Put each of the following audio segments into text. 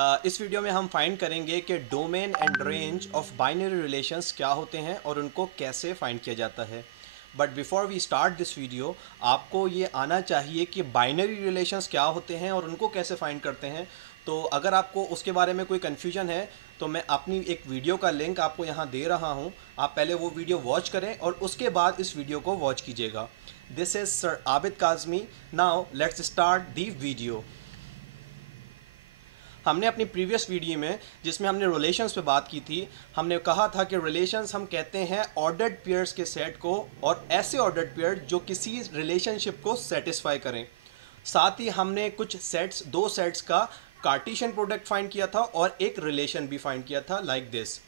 इस वीडियो में हम फाइंड करेंगे कि domain and range of binary relations क्या होते हैं और उनको कैसे फाइंड किया जाता है। But before we start this video, आपको ये आना चाहिए कि बाइनरी रिलेशंस क्या होते हैं और उनको कैसे फाइंड करते हैं। तो अगर आपको उसके बारे में कोई कन्फ्यूजन है तो मैं अपनी एक वीडियो का लिंक आपको यहाँ दे रहा हूँ। आप पहले वो वीडियो वॉच करें और उसके बाद इस वीडियो को वॉच कीजिएगा। This is sir Abid Kazmi. Now let's start the video. हमने अपनी प्रीवियस वीडियो में, जिसमें हमने रिलेशंस पे बात की थी, हमने कहा था कि रिलेशंस हम कहते हैं ऑर्डर्ड पेयर्स के सेट को, और ऐसे ऑर्डर्ड पेयर जो किसी रिलेशनशिप को सेटिस्फाई करें। साथ ही हमने कुछ सेट्स, दो सेट्स का कार्टेशियन प्रोडक्ट फाइंड किया था और एक रिलेशन भी फाइंड किया था लाइक दिस।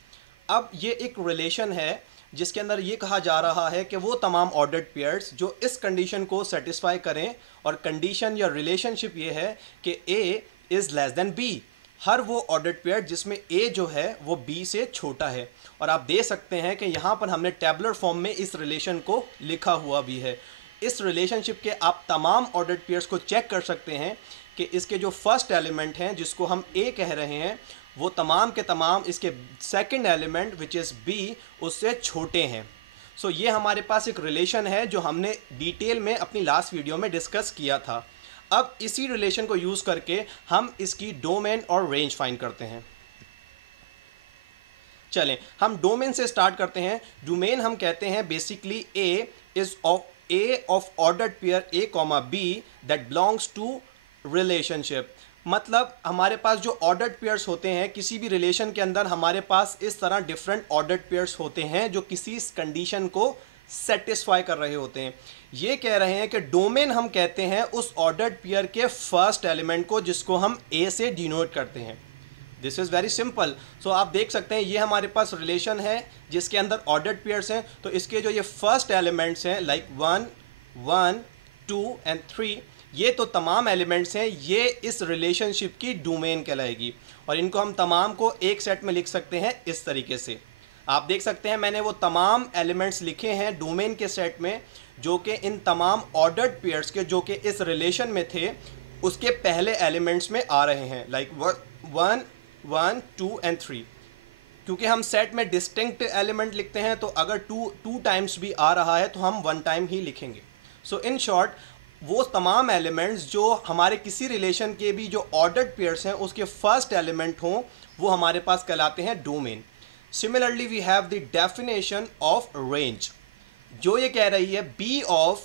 अब ये एक रिलेशन है जिसके अंदर ये कहा जा रहा है कि वो तमाम ऑर्डर्ड पेयर्स जो इस कंडीशन को सेटिस्फाई करें, और कंडीशन या रिलेशनशिप ये है कि A is less than B. हर वो ऑर्डर्ड पेयर जिसमें ए जो है वो बी से छोटा है। और आप देख सकते हैं कि यहाँ पर हमने टेबुलर फॉर्म में इस रिलेशन को लिखा हुआ भी है। इस रिलेशनशिप के आप तमाम ऑर्डर्ड पेयर्स को चेक कर सकते हैं कि इसके जो फर्स्ट एलिमेंट हैं जिसको हम ए कह रहे हैं, वो तमाम के तमाम इसके second element which is B उससे छोटे हैं। सो ये हमारे पास एक रिलेशन है जो हमने डिटेल में अपनी लास्ट वीडियो में डिस्कस किया था। अब इसी रिलेशन को यूज़ करके हम इसकी डोमेन और रेंज फाइंड करते हैं। चलें, हम डोमेन से स्टार्ट करते हैं। डोमेन हम कहते हैं basically a is of ordered pair a comma b that belongs to relationship. मतलब हमारे पास जो ऑर्डर्ड पेयर्स होते हैं किसी भी रिलेशन के अंदर, हमारे पास इस तरह डिफरेंट ऑर्डर्ड पेयर्स होते हैं जो किसी कंडीशन को सेटिस्फाई कर रहे होते हैं। ये कह रहे हैं कि डोमेन हम कहते हैं उस ऑर्डर्ड पेयर के फर्स्ट एलिमेंट को जिसको हम ए से डिनोट करते हैं। This is very simple. So आप देख सकते हैं ये हमारे पास रिलेशन है जिसके अंदर ऑर्डर्ड पेयर्स हैं। तो इसके जो ये फर्स्ट एलिमेंट्स हैं लाइक 1, 1, 2 एंड 3, ये तो तमाम एलिमेंट्स हैं, ये इस रिलेशनशिप की डोमेन कहलाएगी। और इनको हम तमाम को एक सेट में लिख सकते हैं इस तरीके से। आप देख सकते हैं मैंने वो तमाम एलिमेंट्स लिखे हैं डोमेन के सेट में जो कि इन तमाम ऑर्डर्ड पेयर्स के जो कि इस रिलेशन में थे उसके पहले एलिमेंट्स में आ रहे हैं, लाइक 1, 1, 2 एंड 3। क्योंकि हम सेट में डिस्टिंक्ट एलिमेंट लिखते हैं तो अगर टू टाइम्स भी आ रहा है तो हम 1 टाइम ही लिखेंगे। सो इन शॉर्ट वो तमाम एलिमेंट्स जो हमारे किसी रिलेशन के भी जो ऑर्डर्ड पेयर्स हैं उसके फर्स्ट एलिमेंट हों वो हमारे पास कहलाते हैं domain. Similarly, we have the definition of range, जो ये कह रही है B of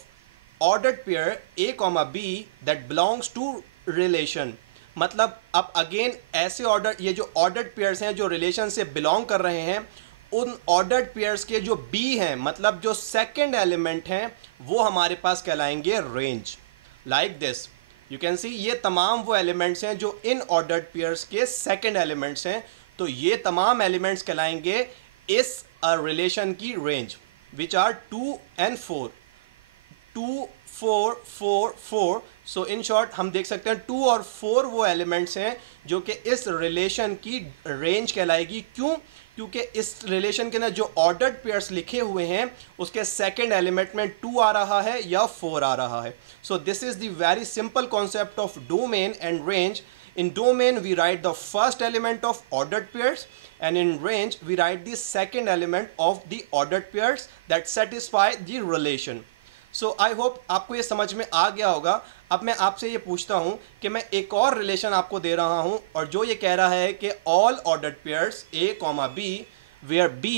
ordered pair A, B that belongs to relation। मतलब अब अगेन ऐसे ऑर्डर, ये जो ऑर्डर्ड पेयर्स हैं जो रिलेशन से बिलोंग कर रहे हैं, उन ऑर्डर्ड पेयर्स के जो B हैं, मतलब जो सेकंड एलिमेंट हैं, वो हमारे पास कहलाएंगे range. Like this you can see, ये तमाम वो एलिमेंट्स हैं जो इन ऑर्डर्ड पेयर्स के सेकंड एलिमेंट्स हैं। तो ये तमाम एलिमेंट्स कहलाएंगे इस रिलेशन की range, which are 2 and 4, 2, 4, 4, 4। So in short हम देख सकते हैं 2 और 4 वो एलिमेंट्स हैं जो कि इस रिलेशन की रेंज कहलाएगी। क्यों? क्योंकि इस रिलेशन के अंदर जो ऑर्डर्ड पेयर्स लिखे हुए हैं उसके सेकंड एलिमेंट में 2 आ रहा है या 4 आ रहा है। So this is the very simple concept of domain and range. In domain, we write the first element of ordered pairs, and in range, we write the second element of the ordered pairs that satisfy the relation. So, I hope आपको ये समझ में आ गया होगा। अब मैं आपसे ये पूछता हूँ कि मैं एक और रिलेशन आपको दे रहा हूँ और जो ये कह रहा है कि all ordered pairs A, B, where B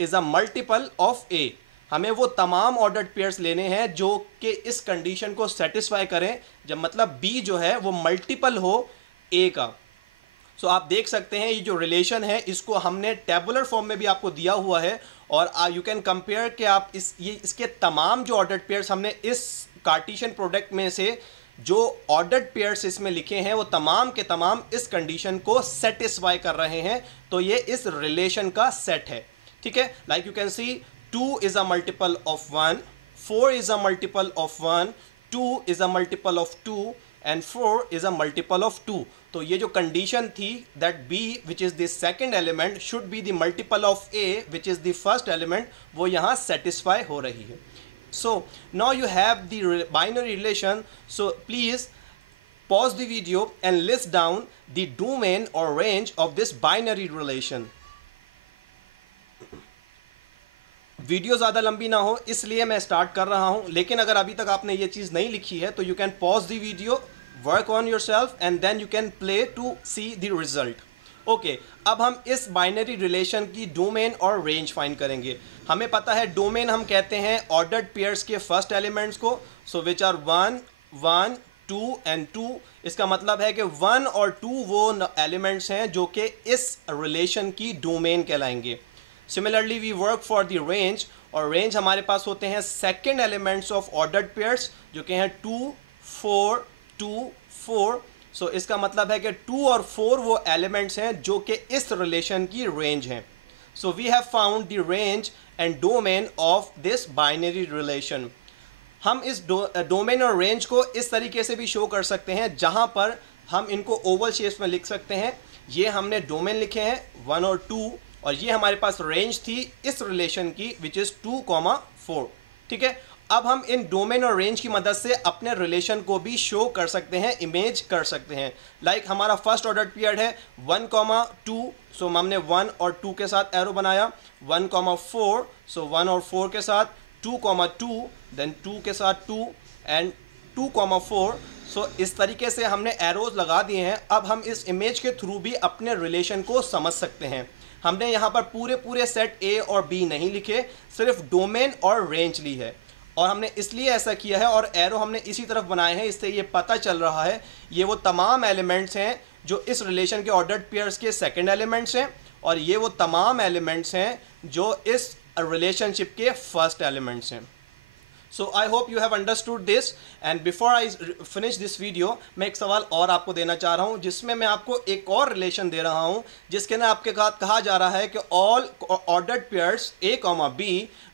is a multiple of A। हमें वो तमाम ऑर्डर्ड पेयर्स लेने हैं जो कि इस कंडीशन को सेटिस्फाई करें, जब मतलब B जो है वो मल्टीपल हो ए का। सो आप देख सकते हैं ये जो रिलेशन है इसको हमने टेबुलर फॉर्म में भी आपको दिया हुआ है, और यू कैन कंपेयर कि आप इसके तमाम जो ऑर्डर्ड पेयर्स हमने इस कार्टेशियन प्रोडक्ट में से जो ऑर्डर्ड पेयर्स इसमें लिखे हैं वो तमाम के तमाम इस कंडीशन को सेटिस्फाई कर रहे हैं। तो ये इस रिलेशन का सेट है, ठीक है। Like you can C 2 is a multiple of 1, 4 is a multiple of 1, 2 is a multiple of 2 and 4 is a multiple of 2। तो ये जो कंडीशन थी that B which is the second element should be the multiple of A which is the first element, वो यहाँ satisfy हो रही है। So now you have the binary relation. So please pause the video and list down the domain or range of this binary relation. Video ज़्यादा लंबी ना हो इसलिए मैं स्टार्ट कर रहा हूं, लेकिन अगर अभी तक आपने ये चीज़ नहीं लिखी है तो you can pause the video, work on yourself and then you can play to see the result. Okay, अब हम इस बाइनरी रिलेशन की डोमेन और रेंज फाइंड करेंगे. हमें पता है डोमेन हम कहते हैं ऑर्डर्ड पेयर्स के फर्स्ट एलिमेंट्स को, सो विच आर 1 1 2 एंड 2. इसका मतलब है कि 1 और 2 वो एलिमेंट्स हैं जो कि इस रिलेशन की डोमेन कहलाएंगे. Similarly we work for the range, और रेंज हमारे पास होते हैं second elements of ordered pairs जो कि हैं 2 4 2 4. सो इसका मतलब है कि 2 और 4 वो एलिमेंट्स हैं जो कि इस रिलेशन की रेंज हैं. So we have found the range and domain of this binary relation. हम इस डोमेन और रेंज को इस तरीके से भी शो कर सकते हैं जहां पर हम इनको ओवल शेप्स में लिख सकते हैं. ये हमने डोमेन लिखे हैं 1 और 2, और ये हमारे पास रेंज थी इस रिलेशन की विच इज़ 2, 4. ठीक है, अब हम इन डोमेन और रेंज की मदद से अपने रिलेशन को भी शो कर सकते हैं, इमेज कर सकते हैं. लाइक हमारा फर्स्ट ऑर्डर पीरियड है 1, 2, सो हमने 1 और 2 के साथ एरो बनाया. 1, 4, सो 1 और 4 के साथ. 2, 2, देन 2 के साथ 2 एंड 2, 4. सो इस तरीके से हमने एरोज लगा दिए हैं. अब हम इस इमेज के थ्रू भी अपने रिलेशन को समझ सकते हैं. हमने यहाँ पर पूरे सेट ए और बी नहीं लिखे, सिर्फ डोमेन और रेंज ली है, और हमने इसलिए ऐसा किया है और एरो हमने इसी तरफ बनाए हैं. इससे ये पता चल रहा है ये वो तमाम एलिमेंट्स हैं जो इस रिलेशन के ऑर्डर्ड पेयर्स के सेकंड एलिमेंट्स हैं, और ये वो तमाम एलिमेंट्स हैं जो इस रिलेशनशिप के फर्स्ट एलिमेंट्स हैं. So I hope you have understood this, and before I finish this video मैं एक सवाल और आपको देना चाह रहा हूँ, जिसमें मैं आपको एक और रिलेशन दे रहा हूँ जिसके ना आपके साथ कहा जा रहा है कि all ordered pairs A, B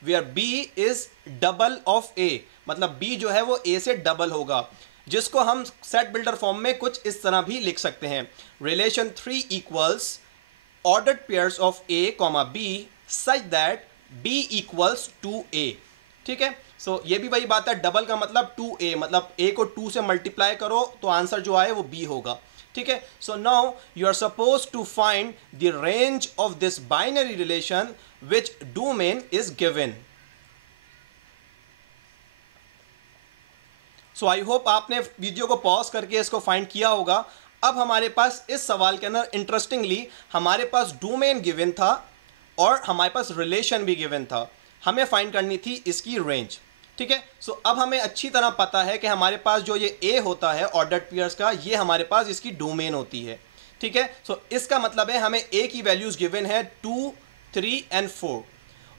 where B is double of A. मतलब B जो है वो A से डबल होगा, जिसको हम सेट बिल्डर फॉर्म में कुछ इस तरह भी लिख सकते हैं. Relation 3 equals ordered pairs of A, B such that B equals to A. ठीक है, सो ये भी वही बात है, डबल का मतलब 2A, मतलब A को 2 से मल्टीप्लाई करो तो आंसर जो आए वो B होगा. ठीक है, so now you are suppose to find the range of this binary relation which domain is given. So I hope आपने वीडियो को पॉज करके इसको फाइंड किया होगा. अब हमारे पास इस सवाल के अंदर इंटरेस्टिंगली हमारे पास डोमेन गिवन था और हमारे पास रिलेशन भी गिवन था. हमें फाइंड करनी थी इसकी रेंज. ठीक है, सो अब हमें अच्छी तरह पता है कि हमारे पास जो ये A होता है ऑर्डर्ड पेयर्स का, ये हमारे पास इसकी डोमेन होती है. ठीक है, सो इसका मतलब है हमें A की वैल्यूज गिवन है 2, 3 एंड 4,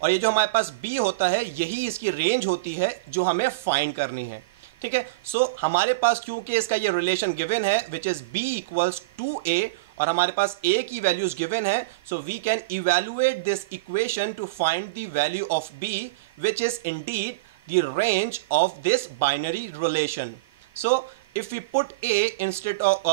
और ये जो हमारे पास B होता है यही इसकी रेंज होती है जो हमें फाइंड करनी है. ठीक है, सो हमारे पास क्योंकि इसका ये रिलेशन गिवन है which is B equals 2A, और हमारे पास A की वैल्यूज गिवन है, so we can evaluate this equation to find the value of B which is indeed the range of this binary relation. So if we put A instead of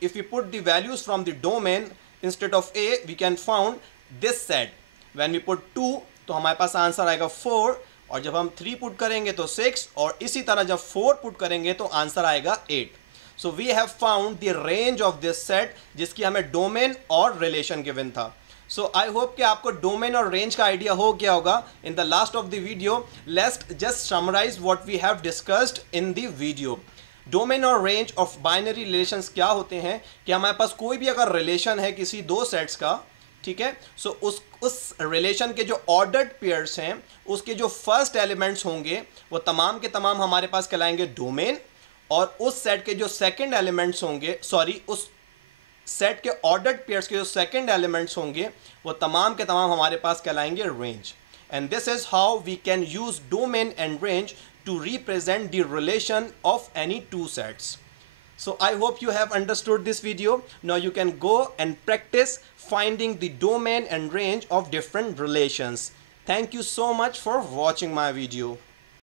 if we put the values from the domain instead of A, we can found this set. When we put 2 तो हमारे पास answer आएगा 4, और जब हम 3 put करेंगे तो 6, और इसी तरह जब 4 पुट करेंगे तो आंसर आएगा 8. So we have found the range of this set जिसकी हमें डोमेन और रिलेशन गिवन था. सो आई होप कि आपको डोमेन और रेंज का आइडिया हो गया होगा. In the last of the video let's just summarize what we have discussed in the video. Domain और रेंज ऑफ बाइनरी रिलेशंस क्या होते हैं कि हमारे पास कोई भी अगर रिलेशन है किसी दो सेट्स का, ठीक है, सो उस रिलेशन के जो ऑर्डर्ड पेयर्स हैं उसके जो फर्स्ट एलिमेंट्स होंगे वो तमाम के तमाम हमारे पास कहलाएंगे डोमेन, और उस सेट के जो सेकेंड एलिमेंट्स होंगे, उस सेट के ऑर्डर्ड पेयर्स के जो सेकंड एलिमेंट्स होंगे वो तमाम के तमाम हमारे पास कहलाएंगे range. And this is how we can use domain and range to represent the relation of any two sets. So I hope you have understood this video. Now you can go and practice finding the domain and range of different relations. Thank you so much for watching my video.